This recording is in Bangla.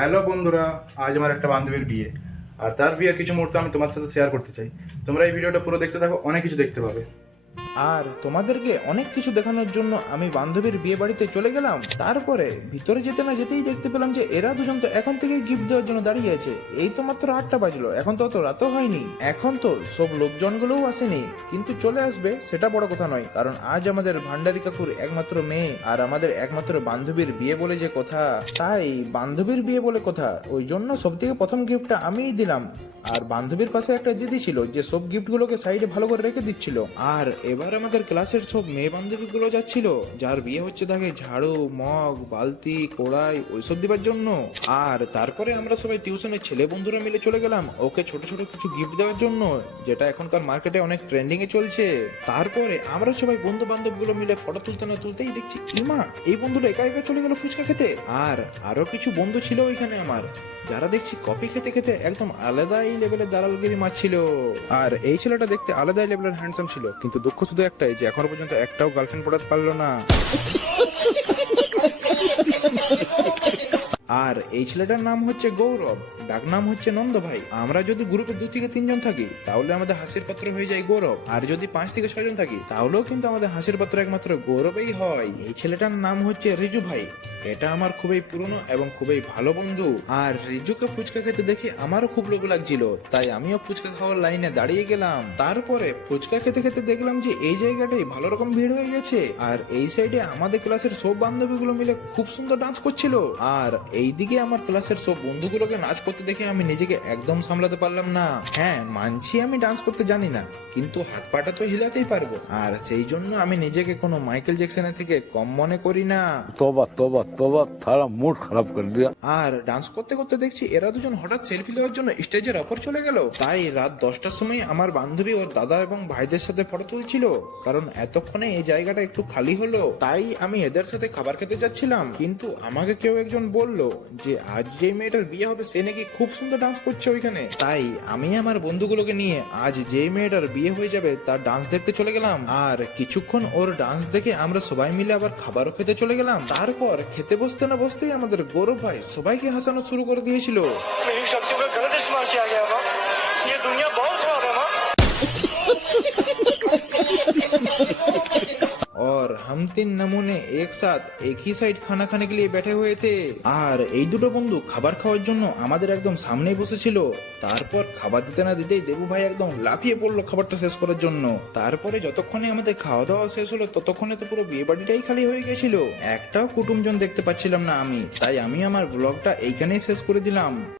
হ্যালো বন্ধুরা, আজ আমার একটা বান্ধবীর বিয়ে। আর তার বিয়ের কিছু মুহূর্ত আমি তোমার সাথে শেয়ার করতে চাই। তোমরা এই ভিডিওটা পুরো দেখতে থাকো, অনেক কিছু দেখতে পাবে। আর তোমাদেরকে অনেক কিছু দেখানোর জন্য আমি বান্ধবীর বিয়ে বাড়িতে চলে গেলাম। তারপরে ভিতরে যেতে না যেতেই দেখতে পেলাম যে এরা দুজন তো এখন থেকে গিফট দেওয়ার জন্য দাঁড়িয়ে আছে। এই তো মাত্র 8টা বাজলো, এখন তো অত রাতও হয়নি। এখন তো সব লোকজনগুলোও আসেনি, কিন্তু চলে আসবে সেটা বড় কথা নয়, কারণ আজ আমাদের ভান্ডারী কাকুর একমাত্র মেয়ে আর আমাদের একমাত্র বান্ধবীর বিয়ে বলে যে কথা, তাই বান্ধবীর বিয়ে বলে কথা, ওই জন্য সব থেকে প্রথম গিফটটা আমিই দিলাম। আর বান্ধবীর পাশে একটা দিদি ছিল যে সব গিফটগুলোকে সাইডে ভালো করে রেখে দিচ্ছিল। আর এবার আমাদের ক্লাসের সব মেয়ে বান্ধবীগুলো যাচ্ছিল, যার বিয়ে হচ্ছে তাকে ঝাড়ু, মগ, বালতি, কড়াই ওইসব দিবার জন্য। আর তারপরে আমরা সবাই টিউশনের ছেলে বন্ধুরা মিলে চলে গেলাম ওকে ছোট ছোট কিছু গিফট দেওয়ার জন্য, যেটা এখনকার মার্কেটে অনেক ট্রেন্ডিং এ চলছে। তারপরে আমরা সবাই বন্ধু বান্ধব গুলো মিলে ফটো তুলতে না তুলতেই দেখছি ইমা এই বন্ধুটা একা একা চলে গেল ফুচকা খেতে। আর আরো কিছু বন্ধু ছিল ওইখানে আমার, যারা দেখছি কফি খেতে খেতে একদম আলাদাই লেভেলের দালালগিরি মারছিল। আর এই ছেলেটা দেখতে আলাদাই লেভেলের হ্যান্ডসাম ছিল, কিন্তু দুঃখ শুধু একটাই যে এখনো পর্যন্ত একটাও গার্লফ্রেন্ড পড়াতে পারলো না। আর এই ছেলেটার নাম হচ্ছে গৌরব, ডাক নাম হচ্ছে নন্দ ভাই। আমরা যদি গ্রুপে 2 থেকে 3 জন থাকি তাহলে আমাদের হাসির পাত্র হয়ে যায় গৌরব, আর যদি 5 থেকে 6 জন থাকি তাহলেও কিন্তু আমাদের হাসির পাত্র একমাত্র গৌরবেই হয়। এই ছেলেটার নাম হচ্ছে রিজু ভাই, এটা আমার খুবই পুরনো এবং খুবই ভালো বন্ধু। আর রিজুকে ফুচকা খেতে দেখে আমারও খুব লোভ লাগছিল, তাই আমিও ফুচকা খাওয়ার লাইনে দাঁড়িয়ে গেলাম। তারপরে ফুচকা খেতে খেতে দেখলাম যে এই জায়গাটাই ভালো রকম ভিড় হয়ে গেছে, আর এই সাইডে আমাদের ক্লাসের সব বান্ধবীগুলো মিলে খুব সুন্দর ডান্স করছিল। আর এইদিকে আমার ক্লাসের সব বন্ধুগুলোকে নাচ করতে দেখে আমি নিজেকে একদম সামলাতে পারলাম না। হ্যাঁ মানছি আমি ডান্স করতে জানি না, কিন্তু হাত পাটা তো হিলাতেই পারবো, আর সেই জন্য আমি নিজেকে কোনো মাইকেল জ্যাকসনের থেকে কম মনে করি না। तोबा तोबा तोबा थारा मूड खराब कर दिया। আর ডান্স করতে করতে দেখছি এরা দুজন হঠাৎ সেলফি নেওয়ার জন্য স্টেজের ওপর চলে গেল। তাই রাত 10টার সময় আমার বান্ধবী ওর দাদা এবং ভাইদের সাথে ফটো তুলছিল, কারণ এতক্ষণে এই জায়গাটা একটু খালি হলো। তাই আমি এদের সাথে খাবার খেতে যাচ্ছিলাম, কিন্তু আমাকে কেউ একজন বলল যে আজ যে মেয়েটার বিয়ে হবে সে নাকি খুব সুন্দর ডান্স করছে ওইখানে। তাই আমি আমার বন্ধুগুলোকে নিয়ে আজ যে মেয়েটার বিয়ে হয়ে যাবে তার ডান্স দেখতে চলে গেলাম। আর কিছুক্ষণ ওর ডান্স দেখে আমরা সবাই মিলে আবার খাবারও খেতে চলে গেলাম। তারপর খেতে বসতে না বসতেই আমাদের গৌরব ভাই সবাইকে হাসানো শুরু করে দিয়েছিল। मेरी शक्तियों का गलत इस्तेमाल किया गया माँ। ये दुनिया बहुत खराब है माँ। और हम 3 नमूने एक साथ एक ही साइड खाना खाने के लिए बैठे हुए थे। আর এই দুটো বন্ধু খাবার খাওয়ার জন্য আমাদের একদম সামনেই বসেছিল। তারপর খাবার দিতে না দিতেই দেবু ভাই একদম লাফিয়ে পড়লো খাবারটা শেষ করার জন্য। তারপরে যতক্ষণে আমাদের খাওয়া দাওয়া শেষ হলো ততক্ষণে তো পুরো বিয়ে বাড়িটাই খালি হয়ে গেছিল, একটাও কুটুমজন দেখতে পাচ্ছিলাম না আমি। তাই আমি আমার ব্লগটা এইখানেই শেষ করে দিলাম।